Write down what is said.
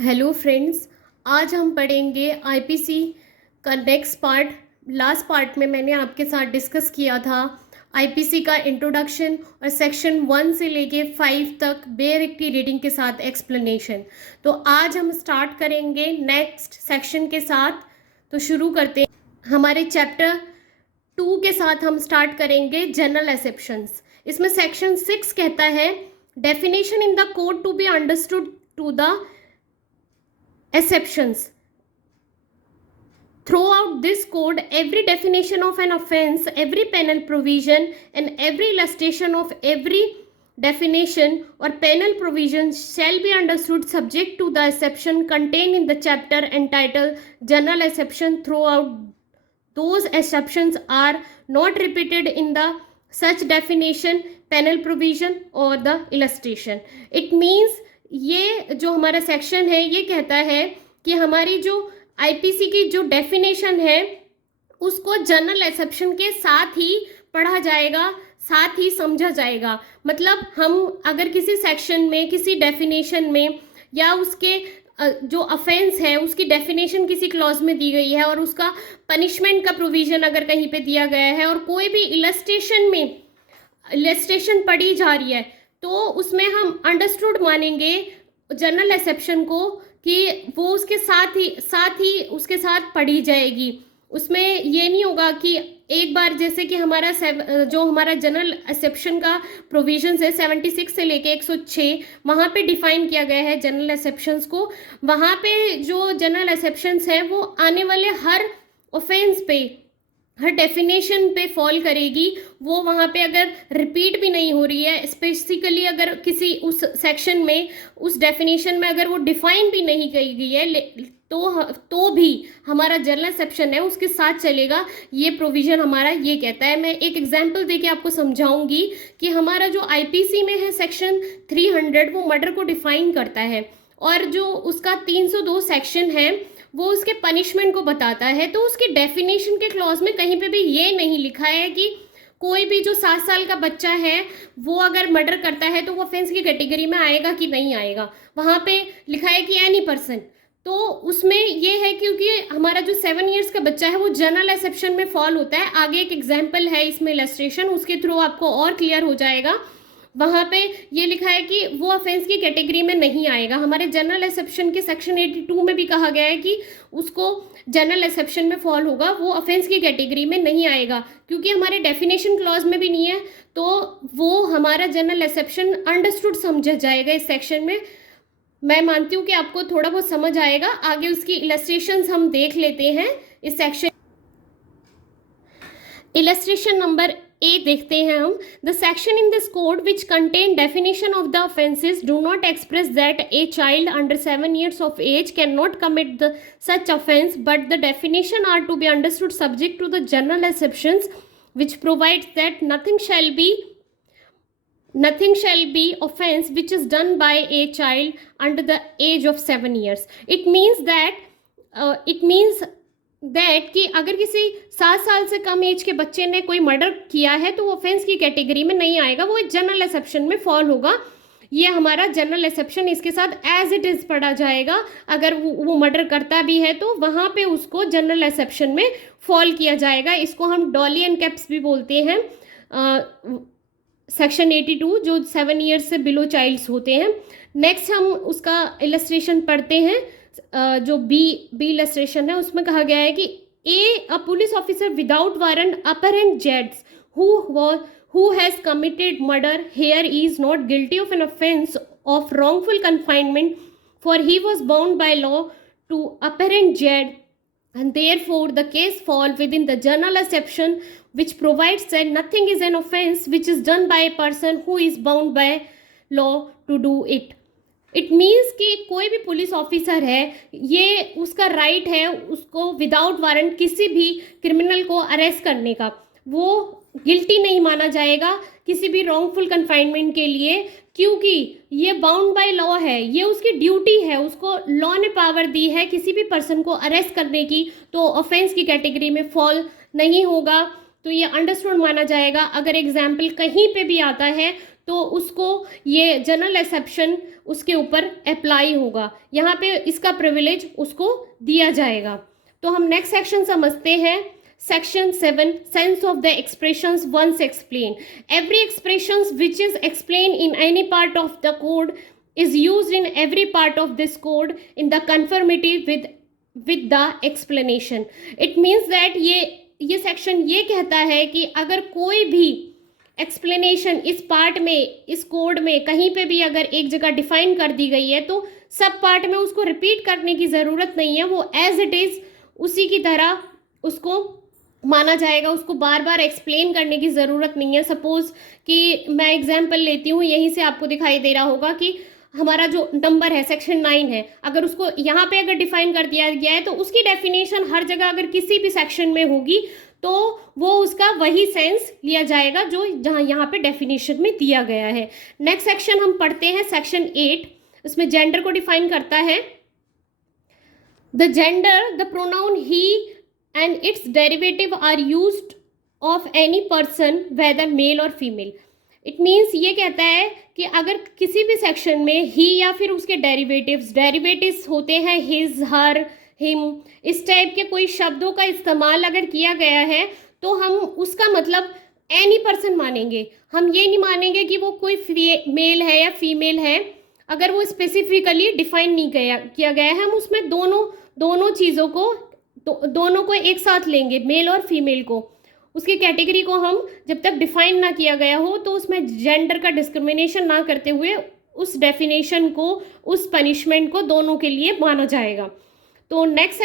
Hello friends, आज हम पढ़ेंगे आईपीसी का नेक्स्ट पार्ट। लास्ट पार्ट में मैंने आपके साथ डिस्कस किया था आईपीसी का इंट्रोडक्शन और सेक्शन 1 से लेके 5 तक बेयर की रीडिंग के साथ एक्सप्लेनेशन। तो आज हम स्टार्ट करेंगे नेक्स्ट सेक्शन के साथ। तो शुरू करते हैं। हमारे चैप्टर 2 के साथ हम स्टार्ट करेंगे जनरल एक्सेप्शंस। इसमें सेक्शन 6 कहता है definition in the code to be understood to the exceptions. Throughout this code, every definition of an offense, every penal provision, and every illustration of every definition or penal provision shall be understood subject to the exception contained in the chapter entitled General Exception. Throughout those exceptions are not repeated in the such definition, penal provision or the illustration. It means ये जो हमारा section है ये कहता है कि हमारी जो आईपीसी की जो डेफिनेशन है उसको जनरल एक्सेप्शन के साथ ही पढ़ा जाएगा, साथ ही समझा जाएगा। मतलब हम अगर किसी सेक्शन में, किसी डेफिनेशन में या उसके जो ऑफेंस है उसकी डेफिनेशन किसी क्लॉज में दी गई है और उसका पनिशमेंट का प्रोविज़न अगर कहीं पे दिया गया है और कोई भी इलस्ट्रेशन पढ़ी जा रही है तो उसमें हम अंडरस्टूड मानेंगे जनरल एक्सेप्शन को कि वो उसके साथ ही उसके साथ पढ़ी जाएगी। उसमें ये नहीं होगा कि एक बार जैसे कि हमारा जनरल एक्सेप्शन का प्रोविजन है 76 से लेके 106, वहाँ पे डिफाइन किया गया है जनरल एक्सेप्शंस को। वहाँ पे जो जनरल एक्सेप्शंस है वो आने वाले हर ऑफेंस पे, हर डेफिनेशन पे फॉल करेगी। वो वहाँ पे अगर रिपीट भी नहीं हो रही है, स्पेसिफिकली अगर किसी उस सेक्शन में, उस डेफिनेशन में अगर वो डिफाइन भी नहीं की गई है तो भी हमारा जनरल एक्सेप्शन है उसके साथ चलेगा। ये प्रोविज़न हमारा ये कहता है। मैं एक एग्जांपल देके आपको समझाऊंगी कि हमारा जो आईपीसी में है सेक्शन 300 वो मर्डर को डिफाइन करता है और जो उसका 302 सेक्शन है वो उसके पनिशमेंट को बताता है। तो उसके डेफिनेशन के क्लॉज में कहीं पे भी ये नहीं लिखा है कि कोई भी जो 7 साल का बच्चा है वो अगर मर्डर करता है तो वो ऑफेंस की कैटेगरी में आएगा कि नहीं आएगा। वहाँ पे लिखा है कि एनी पर्सन। तो उसमें ये है क्योंकि हमारा जो 7 इयर्स का बच्चा है वो जनरल एक्सेप्शन में फॉल होता है। आगे एक एग्जाम्पल है इसमें इलस्ट्रेशन, उसके थ्रू आपको और क्लियर हो जाएगा। वहाँ पे ये लिखा है कि वो ऑफेंस की कैटेगरी में नहीं आएगा। हमारे जनरल एक्सेप्शन के सेक्शन 82 में भी कहा गया है कि उसको जनरल एक्सेप्शन में फॉल होगा, वो ऑफेंस की कैटेगरी में नहीं आएगा। क्योंकि हमारे डेफिनेशन क्लॉज में भी नहीं है तो वो हमारा जनरल एक्सेप्शन अंडरस्टूड समझा जाएगा इस सेक्शन में। मैं मानती हूँ कि आपको थोड़ा बहुत समझ आएगा। आगे उसकी इलस्ट्रेशंस हम देख लेते हैं इस सेक्शन। इलस्ट्रेशन नंबर ए देखते हैं हम। The section in this code which contain definition of the offences do not express that a child under 7 years of age can not commit the such offence but the definition are to be understood subject to the general exceptions which provides that nothing shall be offense which is done by a child under the age of 7 years. It means that कि अगर किसी 7 साल से कम as के बच्चे ने कोई murder किया है तो वो ऑफेंस की कैटेगरी में नहीं आएगा, वो जनरल एक्सेप्शन में फॉल होगा। ये हमारा जनरल एक्सेप्शन इसके साथ एज इट इज़ पढ़ा जाएगा। अगर वो मर्डर करता भी है तो वहाँ पे उसको जनरल एक्सेप्शन में फॉल किया जाएगा। इसको हम डॉली एंड कैप्स भी बोलते हैं। सेक्शन 82 जो 7 ईयर्स से बिलो चाइल्ड्स होते हैं। नेक्स्ट हम उसका इलस्ट्रेशन पढ़ते हैं। जो बी इलस्ट्रेशन है उसमें कहा गया है कि अ police officer without warrant apparent Jades who has committed murder here is not guilty of an offense of wrongful confinement, for he was bound by law to apparent jed, and therefore the case fall within the general exception which provides that nothing is an offense which is done by a person who is bound by law to do it. It means कि कोई भी police officer है, ये उसका right है उसको without warrant किसी भी क्रिमिनल को अरेस्ट करने का। वो गिल्टी नहीं माना जाएगा किसी भी रॉन्गफुल कन्फाइनमेंट के लिए, क्योंकि ये बाउंड बाय लॉ है, ये उसकी ड्यूटी है, उसको लॉ ने पावर दी है किसी भी पर्सन को अरेस्ट करने की, तो ऑफेंस की कैटेगरी में फॉल नहीं होगा। तो ये अंडरस्टूड माना जाएगा। अगर एग्जाम्पल कहीं पे भी आता है तो उसको ये जनरल एक्सेप्शन उसके ऊपर अप्लाई होगा, यहाँ पे इसका प्रिविलेज उसको दिया जाएगा। तो हम नेक्स्ट सेक्शन समझते हैं। Section 7, sense of the expressions once explained. Every expressions which is explained in any part of the code is used in every part of this code in the conformity with the explanation. It means that ये section ये कहता है कि अगर कोई भी explanation इस part में, इस कोड में कहीं पे भी अगर एक जगह डिफाइन कर दी गई है तो सब पार्ट में उसको रिपीट करने की ज़रूरत नहीं है, वो एज इट इज़ उसी की तरह उसको माना जाएगा, उसको बार बार एक्सप्लेन करने की ज़रूरत नहीं है। सपोज़ कि मैं एग्जांपल लेती हूँ, यहीं से आपको दिखाई दे रहा होगा कि हमारा जो नंबर है सेक्शन 9 है, अगर उसको यहाँ पे अगर डिफाइन कर दिया गया है तो उसकी डेफिनेशन हर जगह अगर किसी भी सेक्शन में होगी तो वो उसका वही सेंस लिया जाएगा जो जहाँ यहाँ पे डेफिनेशन में दिया गया है। नेक्स्ट सेक्शन हम पढ़ते हैं सेक्शन 8, इसमें जेंडर को डिफाइन करता है। The gender, the pronoun he and its derivative are used of any person whether male or female. It means ये कहता है कि अगर किसी भी सेक्शन में ही या फिर उसके डेरिवेटिव्स होते हैं his, her, him, इस टाइप के कोई शब्दों का इस्तेमाल अगर किया गया है तो हम उसका मतलब एनी पर्सन मानेंगे। हम ये नहीं मानेंगे कि वो कोई मेल है या फीमेल है। अगर वो स्पेसिफिकली डिफाइन नहीं किया गया है, हम उसमें दोनों चीज़ों को दोनों को एक साथ लेंगे, मेल और फीमेल को। उसकी कैटेगरी को हम जब तक डिफाइन ना किया गया हो तो उसमें जेंडर का डिस्क्रिमिनेशन ना करते हुए उस डेफिनेशन को, उस पनिशमेंट को दोनों के लिए माना जाएगा। तो नेक्स्ट